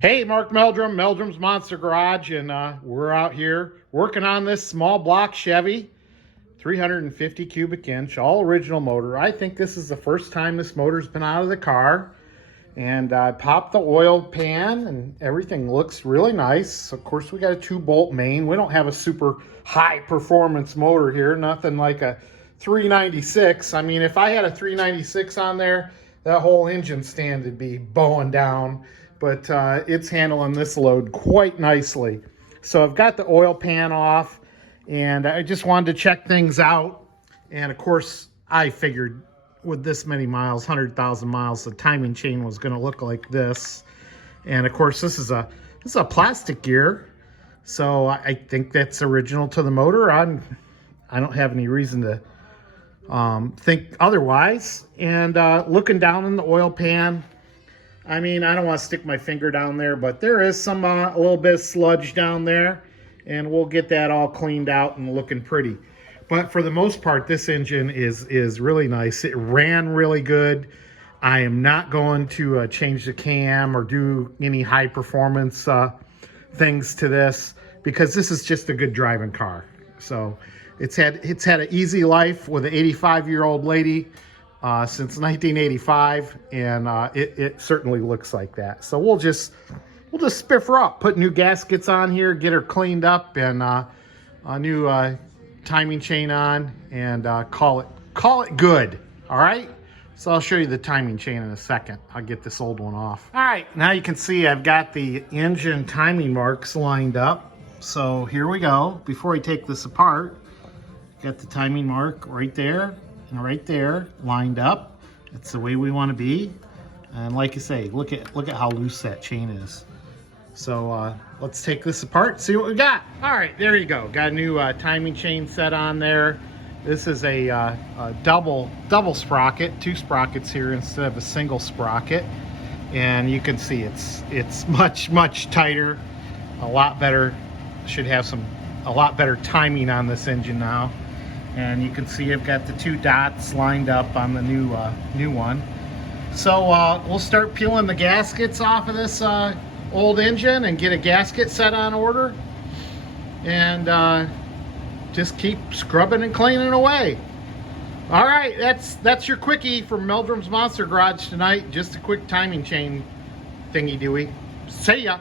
Hey, Mark Meldrum, Meldrum's Monster Garage, and we're out here working on this small block Chevy, 350 cubic inch, all original motor. I think this is the first time this motor's been out of the car. And I popped the oil pan, and everything looks really nice. Of course, we got a 2-bolt main. We don't have a super high performance motor here, nothing like a 396. I mean, if I had a 396 on there, that whole engine stand would be bowing down. But it's handling this load quite nicely. So I've got the oil pan off, and I just wanted to check things out. And of course, I figured with this many miles, 100,000 miles, the timing chain was going to look like this. And of course, this is a plastic gear, so I think that's original to the motor. I don't have any reason to think otherwise. And looking down in the oil pan, I mean, I don't want to stick my finger down there, but there is some a little bit of sludge down there, and we'll get that all cleaned out and looking pretty. But for the most part, this engine is really nice. It ran really good. I am not going to change the cam or do any high performance things to this, because this is just a good driving car. So it's had an easy life with an 85-year-old lady since 1985, and it certainly looks like that. So we'll just spiff her up, put new gaskets on here, get her cleaned up, and a new timing chain on, and call it good. All right, so I'll show you the timing chain in a second. I'll get this old one off. All right, now you can see I've got the engine timing marks lined up. So here we go. Before I take this apart, got the timing mark right there and right there lined up. It's the way we want to be. And like I say, look at how loose that chain is. So let's take this apart, see what we got. All right, there you go. Got a new timing chain set on there. This is a double sprocket, 2 sprockets here instead of a single sprocket. And you can see it's much tighter, a lot better. Should have a lot better timing on this engine now. And you can see I've got the 2 dots lined up on the new one. So we'll start peeling the gaskets off of this old engine and get a gasket set on order, and just keep scrubbing and cleaning away. All right, that's your quickie from Meldrum's Monster Garage tonight. Just a quick timing chain thingy-dooey. See ya.